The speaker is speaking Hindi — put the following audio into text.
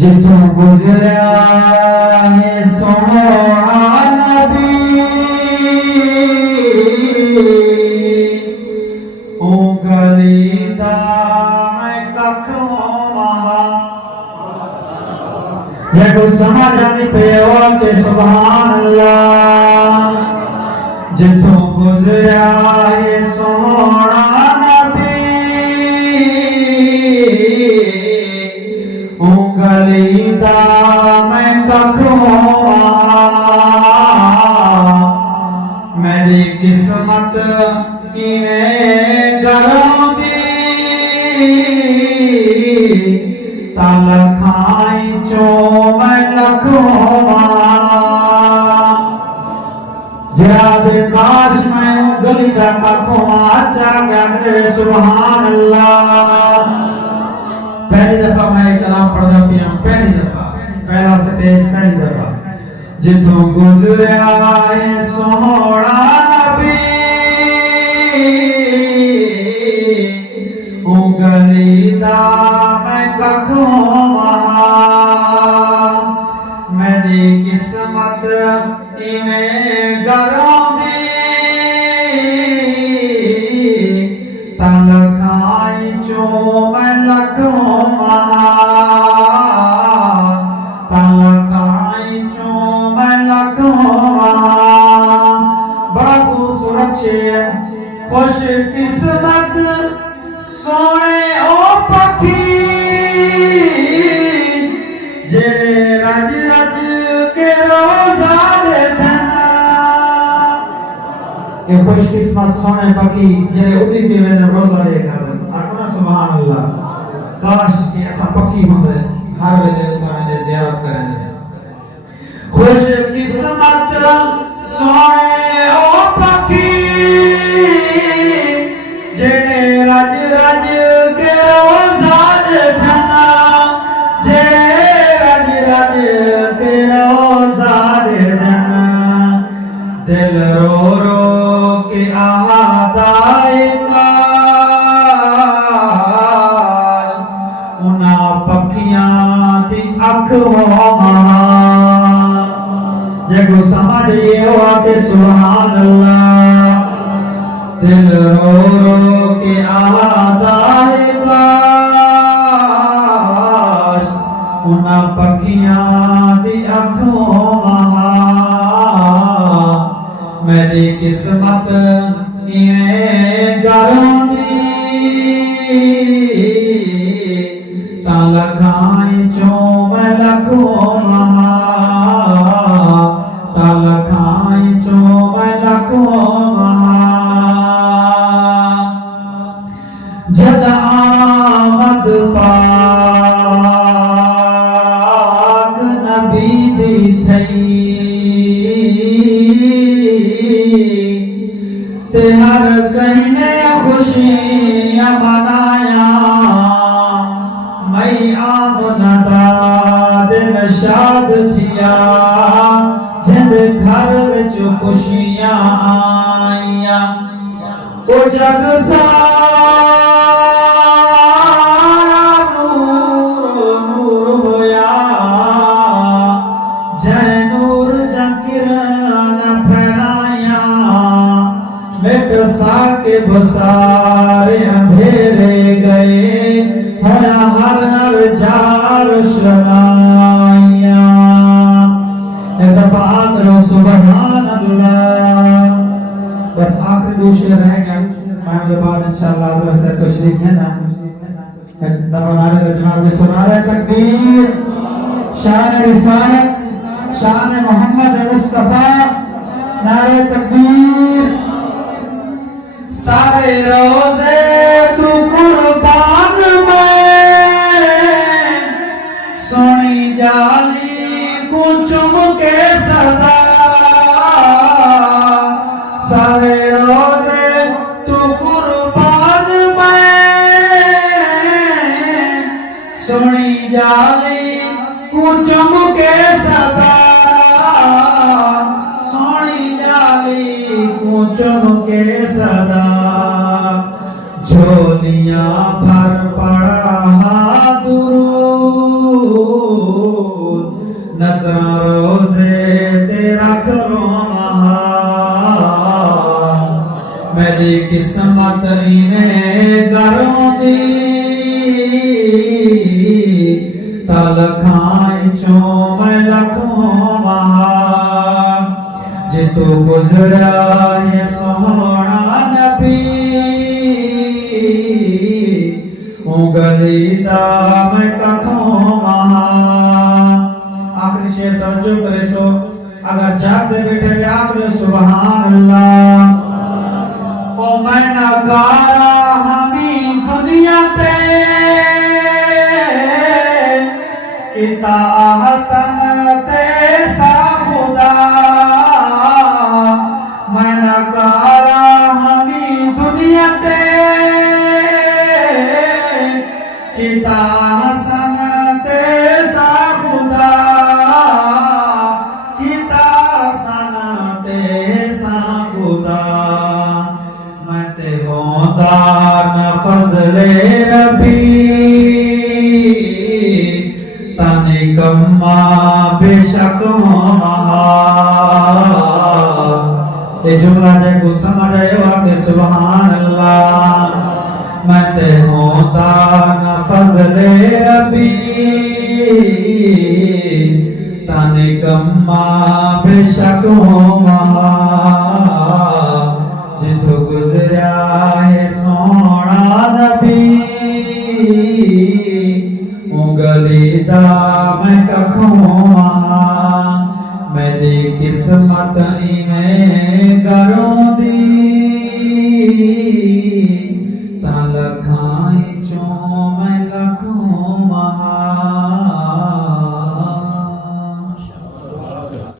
जिथों गुजरा है सोना नबी ओ गली दा मैं कख होवा जे को समझ आनी पे हो के सुभान अल्लाह जिथों गुजरा है सोना गली दा मैं कख होवा मेरी किस्मत इवें गरों दी तल खाई चो मैं लख होवा जियाद काश मैं गली दा कख होवा चा गया सुभान अल्लाह। पहली दफा मैं कलाम पढ़दा पिया पहली दफा पहला स्टेज पहली दफा जिथों गुजरा है सोना नबी ओ गली दा मैं कख होवा मेरी किस्मत इवें गरों दी तल खाई चो मैं लख खुश किस्मत सोने ओ पखी जेड़े रज रज के रोजा देना ये खुश किस्मत सोने पखी जेड़े उड़ी के मैंने रोजा ले कर आखना सुभान अल्लाह। काश के ऐसा पखी होंदे हर वेले उठाने दे ज़ियारत करने खुश किस्मत सोने ओ पखी जेड़े रज रज के रोजा देना जेड़े रज रज के रोजा देना दिल रो रो के आदाए काश उना पखियां दी अख होवा जेको समझ ये हुआ के सुभान अल्लाह। दिल रो रो के आदाए काश उना पखियां दी अख होवा मेरी किस्मत इवें गरों दी तल खाई चो मैं लख होवा तल खाई चो मैं लख होवा जद आमद पाक नबी दी थई ते हर कहने खुशियां मनाया मई आमना दा दिन शाद थिया जिंद घर विच खुशियां आईया ओ जग के बसारे अंधेरे गए होया हर हर जार शनाया एक दफा करो सुभान अल्लाह। बस आखिरी दो शेर रह गया टाइम के बाद इंशाअल्लाह हज़रत से तशरीफ है ना एक दफा नारे जनाब ने सुना रहे तकबीर शान रिसालत शान मोहम्मद मुस्तफा नारे तकबीर सारे रोजे तू कुर्बान मैं सोनी जाली को चुम के सदा सारे रोजे तू कुर्बान मैं सोनी जाली को चुम के सदा सोनी जाली को चुम के सदा झोलियां भर पड़ा दुरूद किस्मत इवें घरों दी तलखाई चों मैं लखों वहा जितू गुजरा है सोहना नबी उंगली दा मैं कखों वहा। आखिरी शेर तवज्जो करे सो अगर जागते बैठे याद लो सुभान अल्लाह। ओ मैं नगारा हमी दुनिया ते इता हसन ते साहुदा मैं नगारा हमी दुनिया ते इता हसन ते साहुदा इता हसन ते साहुदा मैं ते होंदा न फजले रबी तने कम्मा बेशक महा। ये जुमला जाए को समझ आए वाके सुभान अल्लाह। मैं ते होंदा न फजले रबी तने कम्मा बेशक महा जिथो गुजरा है सोना नबी उंगली दा मैं कखों मेरी किस्मत इवें घरों दी